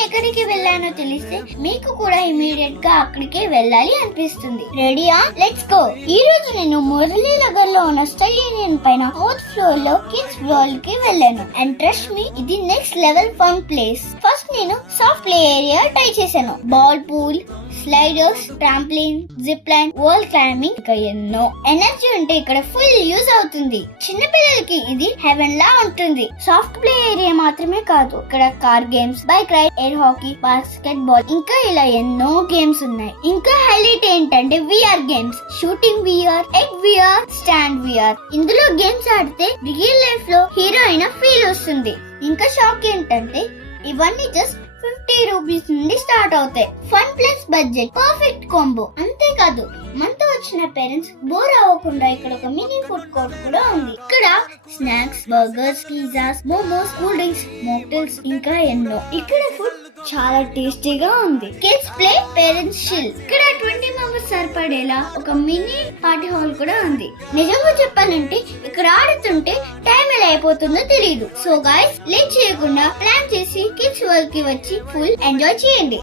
నేను ఎక్కడికి వెళ్ళానో తెలిస్తే మీకు కూడా ఇమీడియట్ గా అక్కడికే వెళ్ళాలి అనిపిస్తుంది. రెడీయా? Let's go. ఈ రోజు నేను మురళీ నగర్ లో ఉన్న స్టైల్ యూనియన్ పైన 4th ఫ్లోర్ లో కిడ్స్ వరల్డ్ కి వెళ్ళాను. అండ్ ట్రస్ట్ మీ, ఇది next level fun place. First నేను సాఫ్ట్ ప్లే ఏరియా ట్రై చేశాను. Ball pool, sliders, trampoline, zip line, wall climbing, ఇంకా ఎన్నో. ఎనర్జీ ఉంటే ఇక్కడ ఫుల్ యూజ్ అవుతుంది. చిన్న పిల్లలకి ఇది హెవెన్ లా ఉంటుంది. సాఫ్ట్ ప్లే ఏరియా మాత్రమే కాదు, ఇక్కడ car games, bike ride, air hockey, basketball, ఇంకా ఇలా ఎన్నో గేమ్స్ ఉన్నాయి. ఇంకా హైలైట్ ఏంటంటే VR games, shooting VR, egg VR, stand VR. ఇందులో గేమ్స్ ఆడితే రియల్ లైఫ్ లో హీరో అయిన ఫీల్ వస్తుంది. ఇంకా షాక్ ఏంటంటే ఇవన్నీ జస్ట్ 50 రూపీస్ నుండి స్టార్ట్ అవుతాయి. Fun plus budget, perfect combo. అంతేకాదు మనతో వచ్చిన పేరెంట్స్ బోర్ అవ్వకుండా ఇక్కడ ఒక మినీ ఫుడ్ కోర్ట్ కూడా ఉంది. ఇక్కడ snacks, burgers, pizzas, momos, cool drinks, mocktails, ఇంకా ఎన్నో. ఇక్కడ ఫుడ్ చాలా టేస్టీగా ఉంది. Kids play, parents chill. ఇక్కడ 20 మెంబర్స్ సరిపడేలా ఒక మినీ పార్టీ హాల్ కూడా ఉంది. నిజంగా చెప్పాలంటే ఇక్కడ ఆడుతుంటే టైం ఎలా అయిపోతుందో తెలియదు. సో గైస్, లేట్ చేయకుండా ప్లాన్ చేసి కిడ్స్ వరల్డ్ కి వచ్చి ఫుల్ ఎంజాయ్ చేయండి.